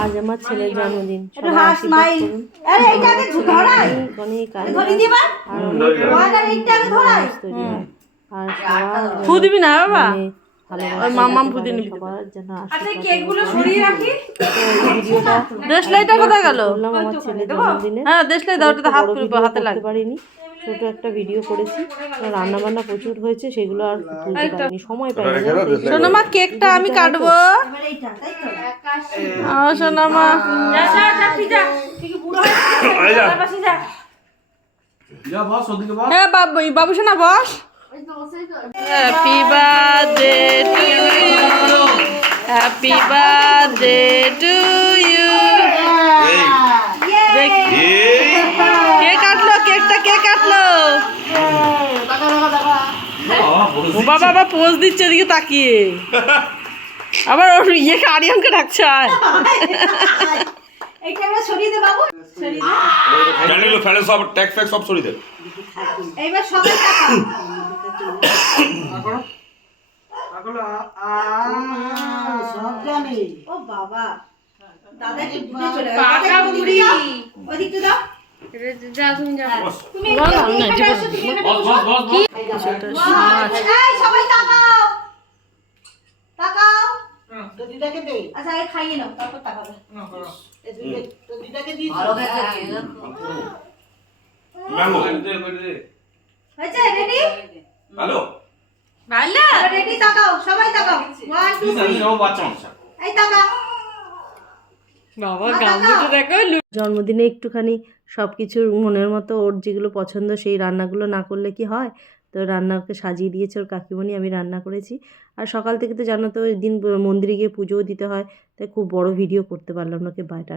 আজ আমার ছেলের জন্মদিন। দিবা? ফু না বাবা? ফু যেন আচ্ছা দেশলাইটা কোথায় গেল? আমার ছেলের জন্মদিনে। হ্যাঁ দেশলাই দাও ওটাতে হাত হাতে লাগবে। পারিনি। ছোট একটা ভিডিও করেছি। রান্না বান্না প্রচুর হয়েছে সেগুলো আর তুলতে পারিনি। সময় পাইনি। জানো তো? শোনো মা কেকটা আমি কাটবো। মা বস হ্যাঁ বাবু বাবু শোনা boss. Happy birthday to you happy birthday to you কে কাটলো কেকটা কে কাটলো। বাবা বাবা পোজ দিচ্ছে এদিকে তাকিয়ে। আবার ওর ইয়ে আরিয়ানকে ডাকছে আর এইটা এবার সরিয়ে দে বাবু। সরিয়ে দে। ক্যান্ডেল ফ্যানে সব সব সরিয়ে দে। এইবার সবাই টাকা। সব জানি। ও বাবা। দাদা কি ঘুরে চলে গেল। পাকা বুড়ি ওদিকে দাও তুমি বস বস বস বস এই সবাই তাকাও তাকাও তো দিদাকে দে। আচ্ছা এই খাইয়ে নাও তারপর তাকাবে এ দিদা- তো দিদাকে দিস ম্যাঙ্গো হয়েছে রেডি? হ্যালো। রেডি তাকাও সবাই তাকাও। ওয়ান টু থ্রি বাচ্চা মানুষ। এই তাকাও। বাবা মা, গান তাকাও। দুটো দেখো জন্মদিনে একটুখানি সব কিছুর মনের মতো ওর যেগুলো পছন্দ সেই রান্নাগুলো না করলে কি হয়? তো রান্নাকে সাজিয়ে দিয়েছে ওর কাকিমণি, আমি রান্না করেছি। আর সকাল থেকে তো জানো তো ওই দিন মন্দিরে গিয়ে পুজোও দিতে হয়, তাই খুব বড় ভিডিও করতে পারলাম না ওকে বাইটা